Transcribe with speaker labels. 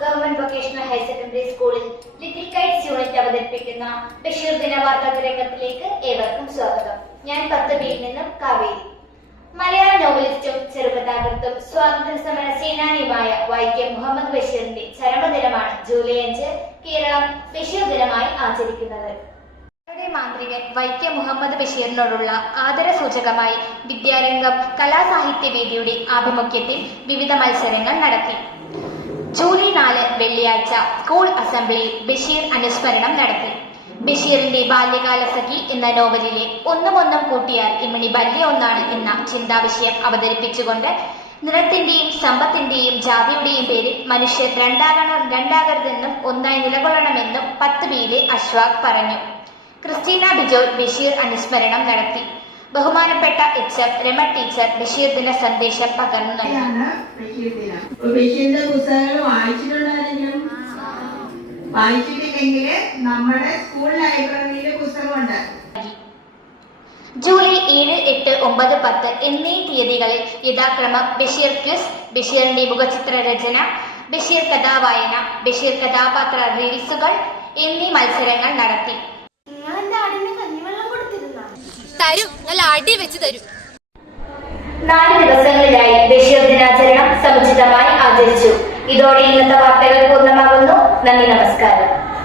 Speaker 1: Government vocational higher secondary സ്കൂളിൽ little kites unit അവതരിപ്പിക്കുന്ന ബഷീർ ദിന തിരക്കത്തിലേക്ക് ഏവർക്കും സ്വാഗതം. ഞാൻ പത്ത് ബിയിൽ നിന്നും കാവേരി. മലയാള നോവലിസ്റ്റും ചെറുകഥാകൃത്തും സ്വാതന്ത്ര്യ സമര സേനാനിയുമായ വൈക്കം മുഹമ്മദ് ബഷീറിന്റെ ചരമദിനമാണ് ജൂലൈ അഞ്ച് കേരളം ബഷീർ ദിനമായി ആചരിക്കുന്നത്. മാന്ത്രികൻ വൈക്കം മുഹമ്മദ് ബഷീറിനോടുള്ള ആദരസൂചകമായി വിദ്യാരംഗം കലാസാഹിത്യവേദിയുടെ ആഭിമുഖ്യത്തിൽ വിവിധ മത്സരങ്ങൾ നടത്തി. ജൂലൈ നാല് വെള്ളിയാഴ്ച സ്കൂൾ അസംബ്ലിയിൽ ബഷീർ അനുസ്മരണം നടത്തി. ബഷീറിന്റെ ബാല്യകാല സഖി എന്ന നോവലിലെ ഒന്നും ഒന്നും കൂട്ടിയാൽ ഇമ്മണി വലിയ ഒന്നാണ് എന്ന ചിന്താവിഷയം അവതരിപ്പിച്ചുകൊണ്ട് നിറത്തിന്റെയും സമ്പത്തിന്റെയും ജാതിയുടെയും പേരിൽ മനുഷ്യർ രണ്ടാകണം രണ്ടാകരുതെന്നും ഒന്നായി നിലകൊള്ളണമെന്നും പത്ത് ബിയിലെ അശ്വാഗ് പറഞ്ഞു. ക്രിസ്റ്റീന ബിജോയ് ബഷീർ അനുസ്മരണം നടത്തി. ബഹുമാനപ്പെട്ട H M Rama teacher Basheer ദിന സന്ദേശം പകർന്നു
Speaker 2: നൽകി. ബഷീറിന്റെ പുസ്തകങ്ങൾ വായിച്ചിട്ടുണ്ടായിരുന്നെങ്കിലും വായിച്ചിട്ടില്ലെങ്കിൽ നമ്മുടെ സ്കൂൾ ലൈബ്രറിയിലെ പുസ്തകമുണ്ട്.
Speaker 1: ജൂലൈ ഏഴ് എട്ട് ഒമ്പത് പത്ത് എന്നീ തീയതികളിൽ യഥാക്രമം ബഷീർ ക്വിസ് ബഷീറിന്റെ മുഖചിത്ര രചന ബഷീർ കഥാവായന ബഷീർ കഥാപാത്ര റീൽസുകൾ എന്നീ മത്സരങ്ങൾ നടത്തി. തരും.
Speaker 3: നല്ല അടി വെച്ച് തരും.
Speaker 1: നാല് ദിവസങ്ങളിലായി ബഷീർ ആചരിച്ചു ഇതോടെ ഇന്നത്തെ വാർത്തകൾ പൂർണമാകുന്നു. നന്ദി നമസ്കാരം.